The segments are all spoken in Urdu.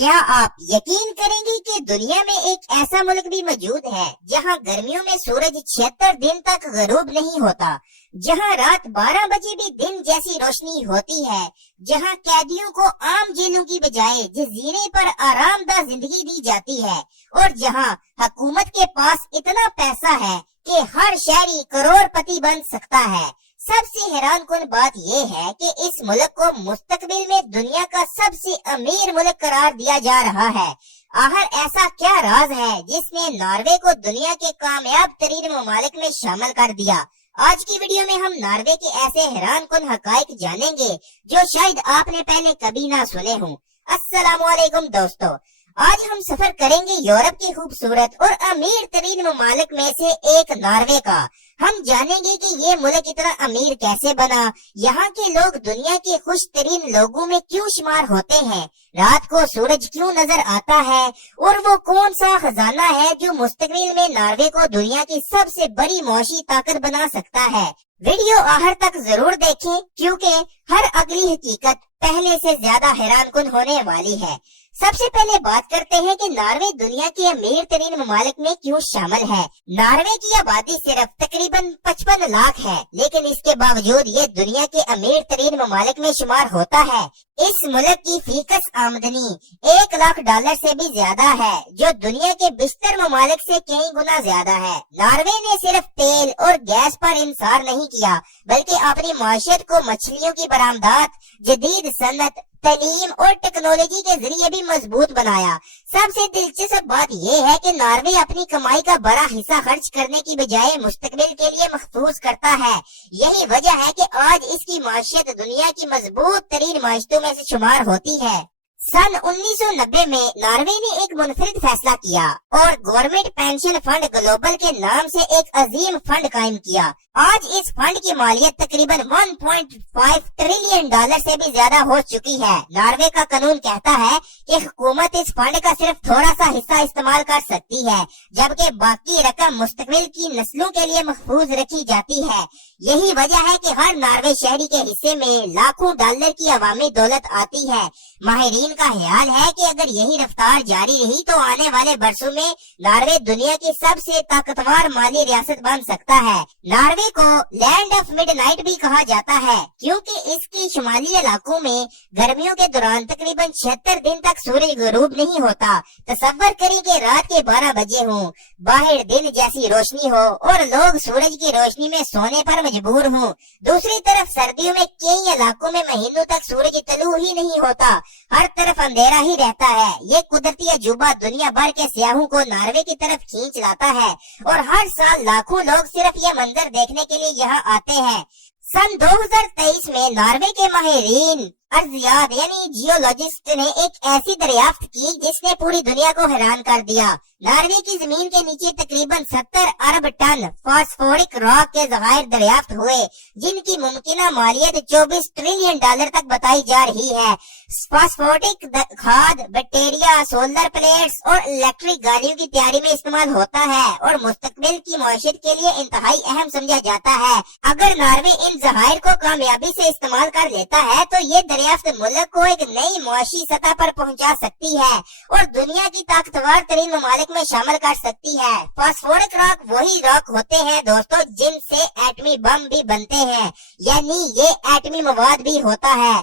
کیا آپ یقین کریں گے کہ دنیا میں ایک ایسا ملک بھی موجود ہے جہاں گرمیوں میں سورج 76 دن تک غروب نہیں ہوتا، جہاں رات 12 بجے بھی دن جیسی روشنی ہوتی ہے، جہاں قیدیوں کو عام جیلوں کی بجائے جزیرے پر آرام دہ زندگی دی جاتی ہے، اور جہاں حکومت کے پاس اتنا پیسہ ہے کہ ہر شہری کروڑ پتی بن سکتا ہے۔ سب سے حیران کن بات یہ ہے کہ اس ملک کو مستقبل میں دنیا کا سب سے امیر ملک قرار دیا جا رہا ہے۔ آخر ایسا کیا راز ہے جس نے ناروے کو دنیا کے کامیاب ترین ممالک میں شامل کر دیا؟ آج کی ویڈیو میں ہم ناروے کے ایسے حیران کن حقائق جانیں گے جو شاید آپ نے پہلے کبھی نہ سنے ہوں۔ السلام علیکم دوستو، آج ہم سفر کریں گے یورپ کی خوبصورت اور امیر ترین ممالک میں سے ایک ناروے کا۔ ہم جانیں گے کہ یہ ملک اتنا امیر کیسے بنا، یہاں کے لوگ دنیا کے خوش ترین لوگوں میں کیوں شمار ہوتے ہیں، رات کو سورج کیوں نظر آتا ہے، اور وہ کون سا خزانہ ہے جو مستقبل میں ناروے کو دنیا کی سب سے بڑی معاشی طاقت بنا سکتا ہے۔ ویڈیو آخر تک ضرور دیکھیں کیونکہ ہر اگلی حقیقت پہلے سے زیادہ حیران کن ہونے والی ہے۔ سب سے پہلے بات کرتے ہیں کہ ناروے دنیا کے امیر ترین ممالک میں کیوں شامل ہے۔ ناروے کی آبادی صرف تقریباً 55 لاکھ ہے، لیکن اس کے باوجود یہ دنیا کے امیر ترین ممالک میں شمار ہوتا ہے۔ اس ملک کی فی کس آمدنی $1,00,000 سے بھی زیادہ ہے، جو دنیا کے بیشتر ممالک سے کئی گنا زیادہ ہے۔ ناروے نے صرف تیل اور گیس پر انحصار نہیں کیا، بلکہ اپنی معیشت کو مچھلیوں کی برآمدات، جدید صنعت، تعلیم اور ٹیکنالوجی کے ذریعے بھی مضبوط بنایا۔ سب سے دلچسپ بات یہ ہے کہ ناروے اپنی کمائی کا بڑا حصہ خرچ کرنے کی بجائے مستقبل کے لیے محفوظ کرتا ہے۔ یہی وجہ ہے کہ آج اس کی معیشت دنیا کی مضبوط ترین معیشتوں میں سے شمار ہوتی ہے۔ سن 1990 میں ناروے نے ایک منفرد فیصلہ کیا اور گورنمنٹ پینشن فنڈ گلوبل کے نام سے ایک عظیم فنڈ قائم کیا۔ آج اس فنڈ کی مالیت تقریباً $1.5 ٹریلین سے بھی زیادہ ہو چکی ہے۔ ناروے کا قانون کہتا ہے کہ حکومت اس فنڈ کا صرف تھوڑا سا حصہ استعمال کر سکتی ہے، جبکہ باقی رقم مستقبل کی نسلوں کے لیے محفوظ رکھی جاتی ہے۔ یہی وجہ ہے کہ ہر ناروے شہری کے حصے میں لاکھوں ڈالر کی عوامی دولت آتی ہے۔ ماہرین کا خیال ہے کہ اگر یہی رفتار جاری رہی تو آنے والے برسوں میں ناروے دنیا کی سب سے طاقتور مالی ریاست بن سکتا ہے۔ ناروے کو لینڈ آف مڈ نائٹ بھی کہا جاتا ہے کیونکہ اس کی شمالی علاقوں میں گرمیوں کے دوران تقریباً 76 دن تک سورج غروب نہیں ہوتا۔ تصور کریں کہ رات کے 12 بجے ہوں، باہر دن جیسی روشنی ہو اور لوگ سورج کی روشنی میں سونے پر مجبور ہوں۔ دوسری طرف سردیوں میں کئی علاقوں میں مہینوں تک سورج طلوع ہی نہیں ہوتا، ہر طرف اندھیرا ہی رہتا ہے۔ یہ قدرتی عجوبہ دنیا بھر کے سیاحوں کو ناروے کی طرف کھینچ لاتا ہے اور ہر سال لاکھوں لوگ صرف یہ منظر دیکھنے کے لیے یہاں آتے ہیں۔ سن 2023 میں ناروے کے ماہرین ارضیات یعنی جیولوجسٹ نے ایک ایسی دریافت کی جس نے پوری دنیا کو حیران کر دیا۔ ناروے کی زمین کے نیچے تقریباً 70 ارب ٹن فاسفورک راک کے ذخائر دریافت ہوئے، جن کی ممکنہ مالیت $24 ٹریلین تک بتائی جا رہی ہے۔ فاسفورک کھاد بیکٹیریا، سولر پلیٹس اور الیکٹرک گاڑیوں کی تیاری میں استعمال ہوتا ہے اور مستقبل کی معیشت کے لیے انتہائی اہم سمجھا جاتا ہے۔ اگر ناروے ان ذخائر کو کامیابی سے استعمال کر لیتا ہے تو یہ دریافت ملک کو ایک نئی معاشی سطح پر پہنچا سکتی ہے اور دنیا کی طاقتور ترین ممالک میں شامل کر سکتی ہے۔ فاسفورک راک وہی راک ہوتے ہیں دوستو جن سے ایٹمی بم بھی بنتے ہیں، یعنی یہ ایٹمی مواد بھی ہوتا ہے۔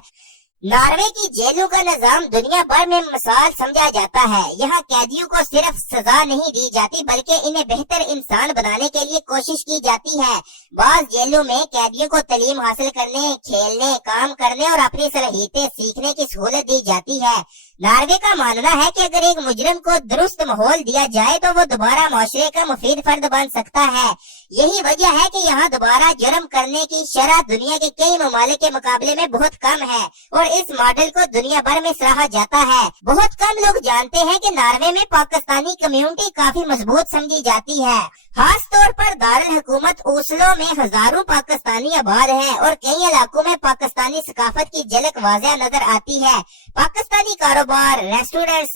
ناروے کی جیلوں کا نظام دنیا بھر میں مثال سمجھا جاتا ہے۔ یہاں قیدیوں کو صرف سزا نہیں دی جاتی بلکہ انہیں بہتر انسان بنانے کے لیے کوشش کی جاتی ہے۔ بعض جیلوں میں قیدیوں کو تعلیم حاصل کرنے، کھیلنے، کام کرنے اور اپنی صلاحیتیں سیکھنے کی سہولت دی جاتی ہے۔ ناروے کا ماننا ہے کہ اگر ایک مجرم کو درست ماحول دیا جائے تو وہ دوبارہ معاشرے کا مفید فرد بن سکتا ہے۔ یہی وجہ ہے کہ یہاں دوبارہ جرم کرنے کی شرح دنیا کے کئی ممالک کے مقابلے میں بہت کم ہے اور اس ماڈل کو دنیا بھر میں سراہا جاتا ہے۔ بہت کم لوگ جانتے ہیں کہ ناروے میں پاکستانی کمیونٹی کافی مضبوط سمجھی جاتی ہے۔ خاص طور پر دارالحکومت اوسلو میں ہزاروں پاکستانی آباد ہیں اور کئی علاقوں میں پاکستانی ثقافت کی جھلک واضح نظر آتی ہے۔ پاکستانی کاروبار، ریسٹورنٹس،